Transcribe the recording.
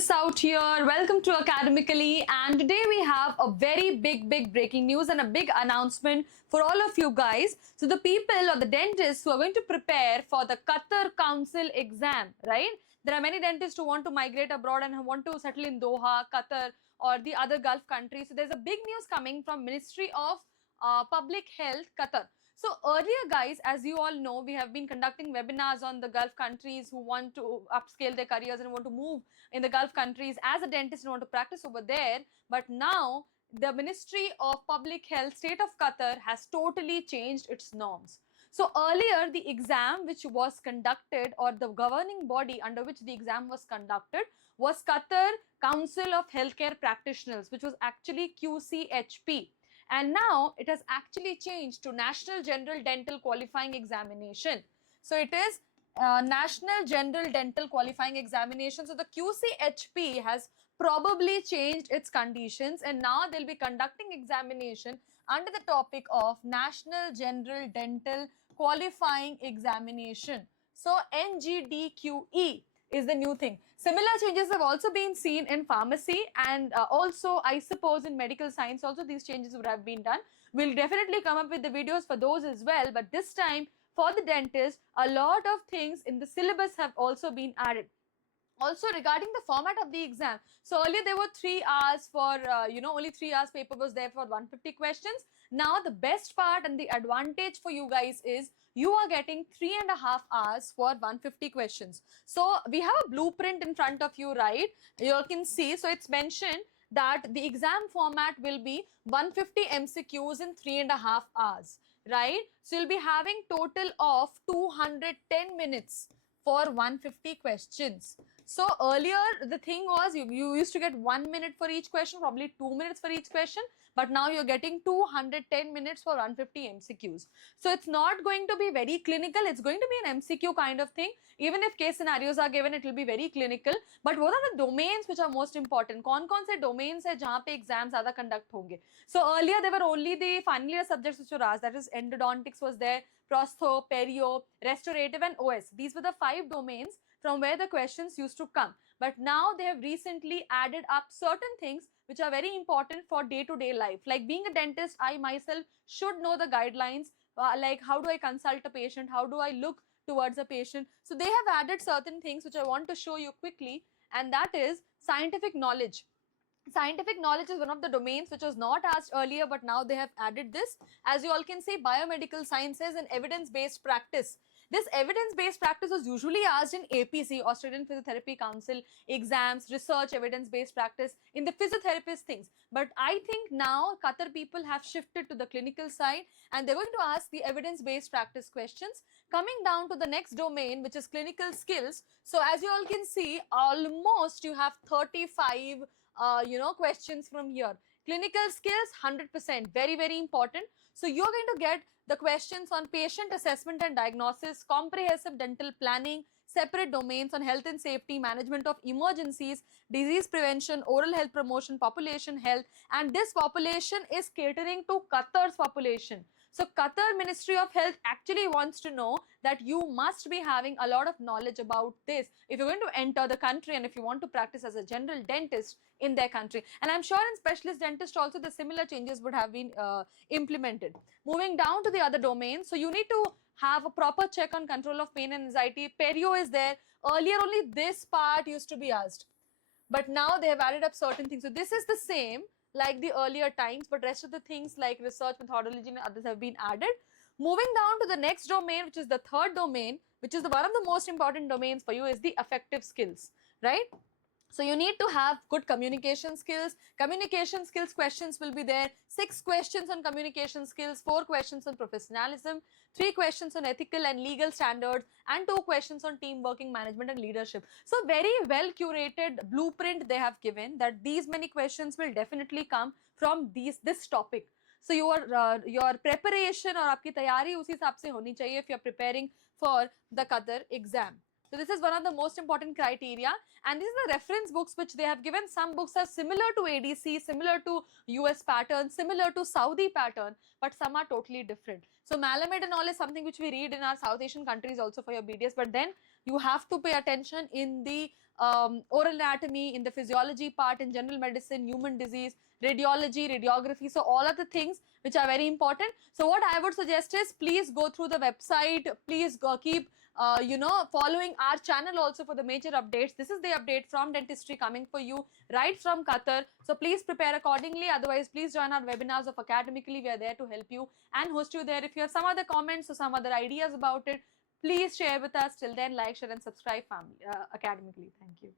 Miss Out here. Welcome to Academically, and today we have a very big breaking news and a big announcement for all of you guys. So the people or the dentists who are going to prepare for the Qatar Council exam, right? There are many dentists who want to migrate abroad and who want to settle in Doha, Qatar, or the other Gulf countries. So there's a big news coming from Ministry of Public Health, Qatar. So earlier, guys, as you all know, we have been conducting webinars on the Gulf countries who want to upscale their careers and want to move in the Gulf countries as a dentist and want to practice over there. But now the Ministry of Public Health, State of Qatar, has totally changed its norms. So earlier, the exam which was conducted, or the governing body under which the exam was conducted, was Qatar Council of Healthcare Practitioners, which was actually QCHP. And now it has actually changed to National General Dental Qualifying Examination. So it is National General Dental Qualifying Examination. So the QCHP has probably changed its conditions, and now they'll be conducting examination under the topic of National General Dental Qualifying Examination. So NGDQE is the new thing. Similar changes have also been seen in pharmacy, and also I suppose in medical science also these changes would have been done. We'll definitely come up with the videos for those as well, but this time for the dentist, a lot of things in the syllabus have also been added. Also regarding the format of the exam, so earlier there were 3 hours for, only 3 hours paper was there for 150 questions. Now the best part and the advantage for you guys is you are getting 3.5 hours for 150 questions. So we have a blueprint in front of you, right? You can see, so it's mentioned that the exam format will be 150 MCQs in 3.5 hours, right? So you'll be having total of 210 minutes for 150 questions. So earlier the thing was you used to get 1 minute for each question, probably 2 minutes for each question, but now you're getting 210 minutes for 150 MCQs. So it's not going to be very clinical, it's going to be an MCQ kind of thing. Even if case scenarios are given, it will be very clinical. But what are the domains which are most important? कौन से domains है जहाँ पे exams ज़्यादा conduct होंगे? So earlier there were only the final year subjects which were asked, that is endodontics was there, prostho, perio, restorative and OS. These were the 5 domains from where the questions used to come. But now they have recently added up certain things which are very important for day-to-day life. Like being a dentist, I myself should know the guidelines, like how do I consult a patient, how do I look towards a patient. So they have added certain things which I want to show you quickly, and that is scientific knowledge. Scientific knowledge is one of the domains which was not asked earlier, but now they have added this. As you all can see, biomedical sciences and evidence-based practice. This evidence-based practice was usually asked in APC, Australian Physiotherapy Council, exams, research, evidence-based practice, in the physiotherapist things. But I think now Qatar people have shifted to the clinical side, and they're going to ask the evidence-based practice questions. Coming down to the next domain, which is clinical skills. So as you all can see, almost you have 35 questions from here. Clinical skills, 100%, very important. So you're going to get the questions on patient assessment and diagnosis, comprehensive dental planning, separate domains on health and safety, management of emergencies, disease prevention, oral health promotion, population health, and this population is catering to Qatar's population. So Qatar Ministry of Health actually wants to know that you must be having a lot of knowledge about this if you're going to enter the country and if you want to practice as a general dentist in their country. And I'm sure in specialist dentist also the similar changes would have been implemented. Moving down to the other domains, so you need to have a proper check on control of pain and anxiety. Perio is there. Earlier only this part used to be asked, but now they have added up certain things. So this is the same like the earlier times, but rest of the things like research methodology and others have been added. Moving down to the next domain, which is the third domain, which is one of the most important domains for you, is the affective skills, right? So you need to have good communication skills. Communication skills questions will be there. 6 questions on communication skills, 4 questions on professionalism, 3 questions on ethical and legal standards, and 2 questions on team working, management and leadership. So very well curated blueprint they have given that these many questions will definitely come from this topic. So your preparation or आपकी तैयारी उसी हिसाब से होनी चाहिए if you are preparing for the Qatar exam. So this is one of the most important criteria, and these are the reference books which they have given. Some books are similar to ADC, similar to US pattern, similar to Saudi pattern, but some are totally different. So Malamed and all is something which we read in our South Asian countries also for your BDS, but then you have to pay attention in the oral anatomy, in the physiology part, in general medicine, human disease, radiology, radiography. So all of the things which are very important. So what I would suggest is please go through the website, please go keep following our channel also for the major updates. This is the update from dentistry coming for you right from Qatar. So please prepare accordingly. Otherwise, please join our webinars of Academically. We are there to help you and host you there. If you have some other comments or some other ideas about it, please share with us. Till then, like, share and subscribe Academically. Thank you.